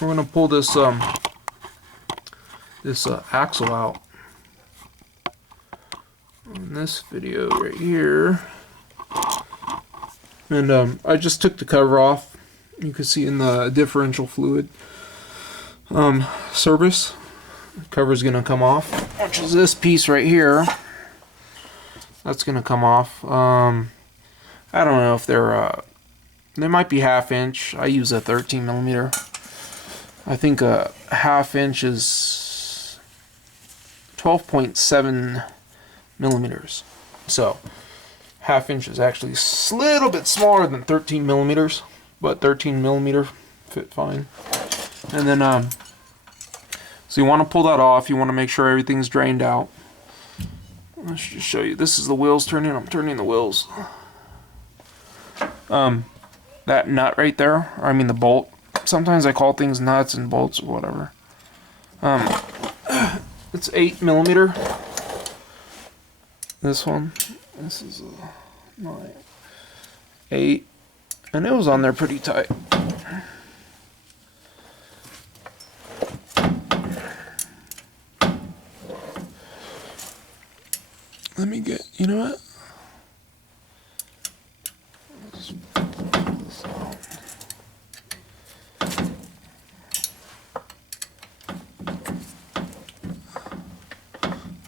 we're gonna pull this axle out on this video right here. And I just took the cover off. You can see in the differential fluid service, the cover's gonna come off, which is this piece right here. That's gonna come off. I don't know if they might be 1/2 inch. I use a 13 millimeter. I think a 1/2 inch is 12.7 millimeters. So 1/2 inch is actually a little bit smaller than 13 millimeters, but 13 millimeter fit fine. And then so you want to pull that off. You want to make sure everything's drained out. Let's just show you. This is the wheels turning. I'm turning the wheels. That nut right there, or I mean the bolt. Sometimes I call things nuts and bolts or whatever. It's 8 millimeter. This one. This is a 9. 8. And it was on there pretty tight. Let me get, you know what?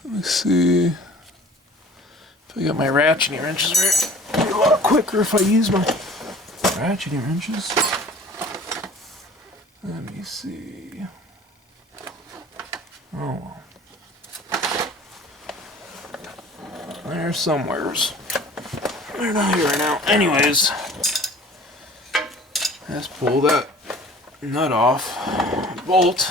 Let me see if I got my ratcheting wrenches right. It'd be a lot quicker if I use my ratcheting wrenches. Let me see. Oh well. They're somewheres. They're not here right now. Anyways, let's pull that nut off. Bolt.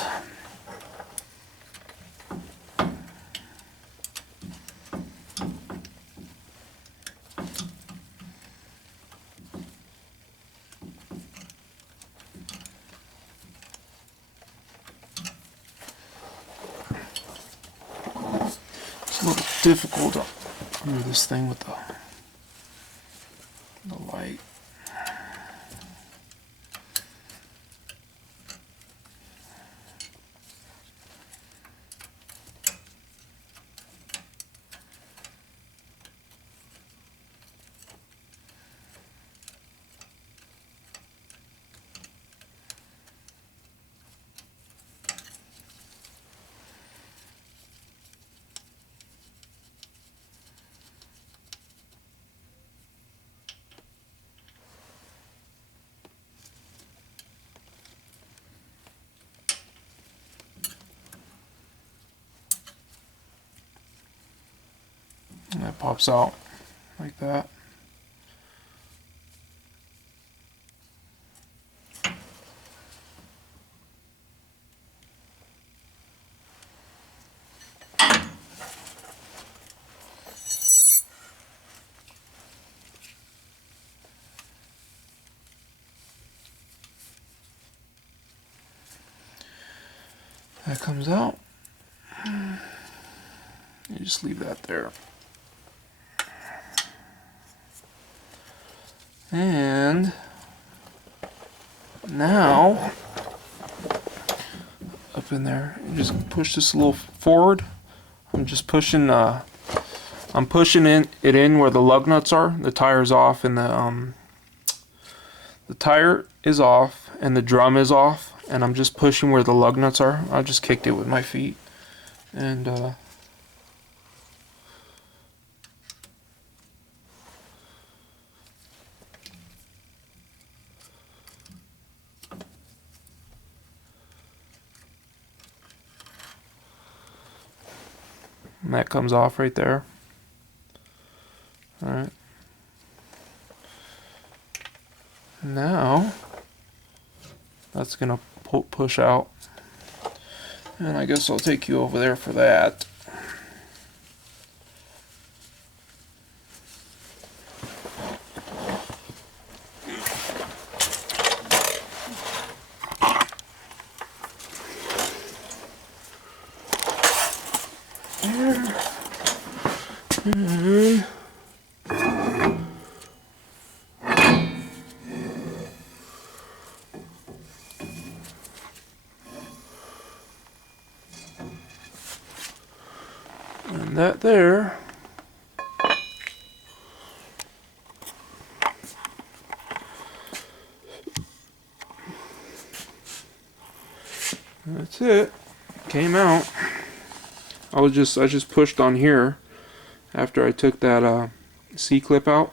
It's a little difficult under this thing with the light. And that pops out like that. That comes out. You just leave that there. And now, up in there, you just push this a little forward. I'm just pushing. I'm pushing it in where the lug nuts are. The tire's off, and the tire is off, and the drum is off. And I'm just pushing where the lug nuts are. I just kicked it with my feet, and that comes off right there. All right. Now that's gonna push out, and I guess I'll take you over there for that. that there. That's it. Came out. I just pushed on here after I took that C-clip out,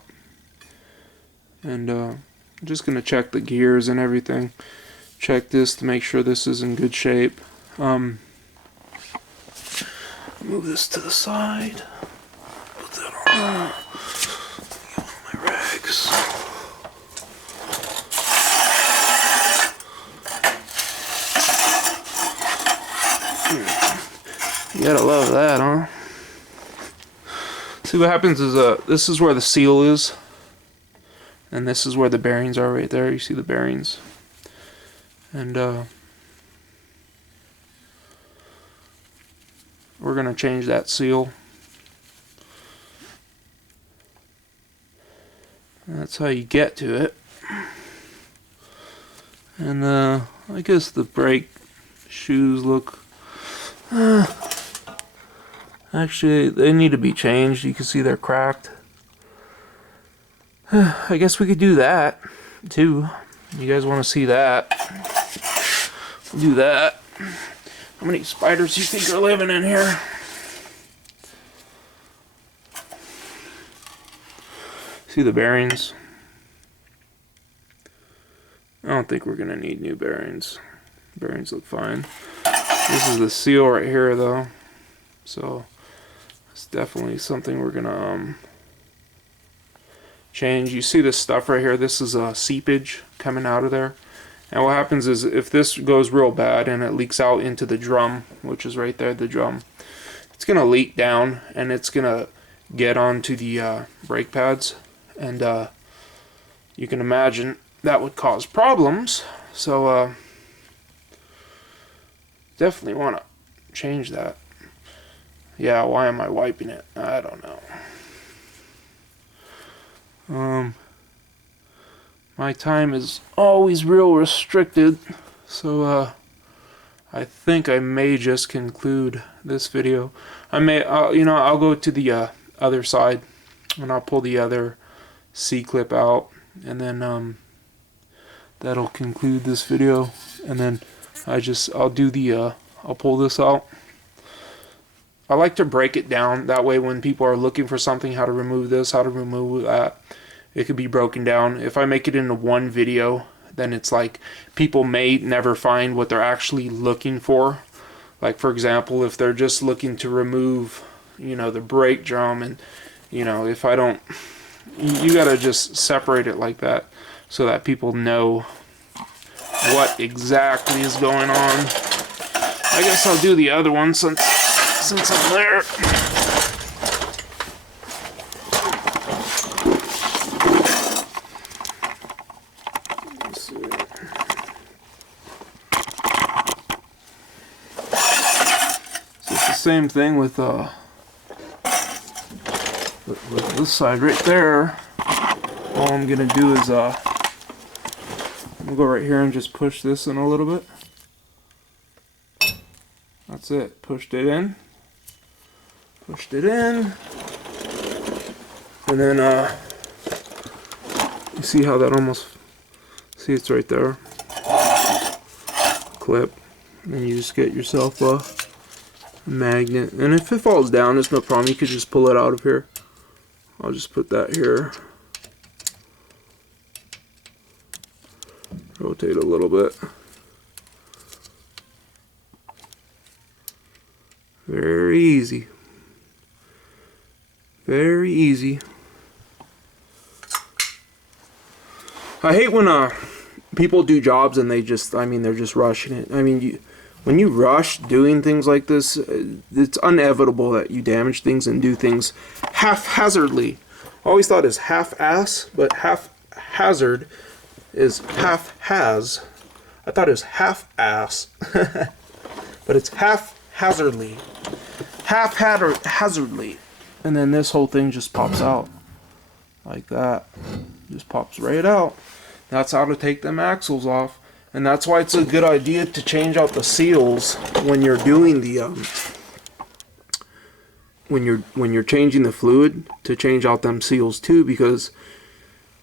and I'm just gonna check the gears and everything. Check this to make sure this is in good shape. Move this to the side. Put that on. Get my rags. You gotta love that, huh? See, what happens is this is where the seal is, and this is where the bearings are right there. You see the bearings, and we're gonna change that seal. That's how you get to it. And I guess the brake shoes look. Actually, they need to be changed. You can see they're cracked. I guess we could do that too. You guys want to see that? We'll do that. How many spiders do you think are living in here? See the bearings? I don't think we're gonna need new bearings. Bearings look fine. This is the seal right here though, so it's definitely something we're gonna change. You see this stuff right here? This is a seepage coming out of there, and what happens is if this goes real bad and it leaks out into the drum, which is right there, the drum, it's gonna leak down and it's gonna get onto the brake pads, and you can imagine that would cause problems. So definitely want to change that. Yeah, why am I wiping it? I don't know. My time is always real restricted, so I think I may just conclude this video. I may, I'll go to the other side and I'll pull the other C-clip out, and then that'll conclude this video. And then I'll do the I'll pull this out. I like to break it down, that way when people are looking for something, how to remove this, how to remove that, it could be broken down. If I make it into one video, then it's like people may never find what they're actually looking for. Like, for example, if they're just looking to remove, the brake drum, and if I don't, you gotta just separate it like that so that people know what exactly is going on. I guess I'll do the other one since I'm there. Let's see. So it's the same thing with this side right there. All I'm gonna do is I'm gonna go right here and just push this in a little bit. That's it. Pushed it in. Pushed it in. And then you see how that almost, see, it's right there. Clip. And then you just get yourself a magnet. And if it falls down, it's no problem. You could just pull it out of here. I'll just put that here. Rotate a little bit. Very easy. Very easy. I hate when people do jobs and they're just rushing it. When you rush doing things like this, it's inevitable that you damage things and do things haphazardly. I always thought it's half-ass, but haphazard is half-has. I thought it was half-ass, but it's haphazardly. Haphazardly. And then this whole thing just pops out. Like that. Just pops right out. That's how to take them axles off. And that's why it's a good idea to change out the seals when you're doing the when you're changing the fluid, to change out them seals too, because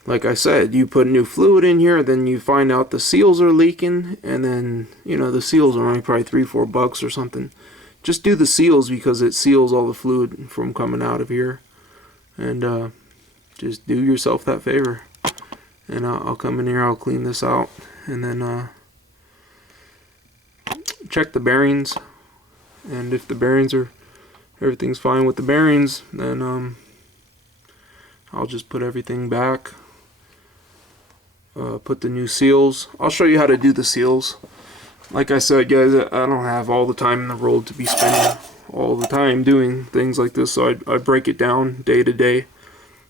like I said, you put new fluid in here, then you find out the seals are leaking, and then, you know, the seals are only probably $3-4 or something. Just do the seals because it seals all the fluid from coming out of here. And just do yourself that favor. And I'll come in here, I'll clean this out, and then check the bearings. And if the bearings are, everything's fine with the bearings, then I'll just put everything back. Put the new seals. I'll show you how to do the seals. Like I said, guys, I don't have all the time in the world to be spending all the time doing things like this, so I break it down day to day.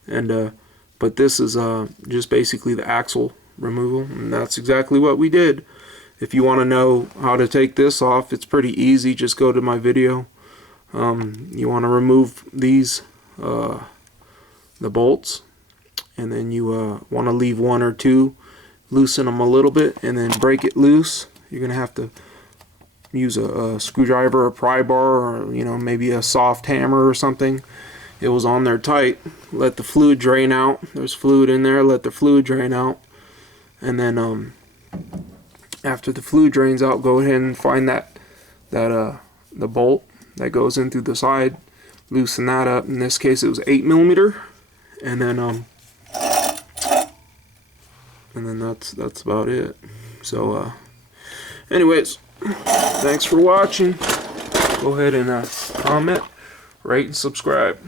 And but this is just basically the axle removal, and that's exactly what we did. If you want to know how to take this off, it's pretty easy. Just go to my video. You want to remove these the bolts, and then you want to leave one or two, loosen them a little bit, and then break it loose. You're gonna have to use a screwdriver, a pry bar, or, you know, maybe a soft hammer or something. It was on there tight. Let the fluid drain out. There's fluid in there. Let the fluid drain out, and then after the fluid drains out, go ahead and find the bolt that goes in through the side. Loosen that up. In this case, it was 8mm, and then that's about it. So anyways, thanks for watching. Go ahead and comment, rate, and subscribe.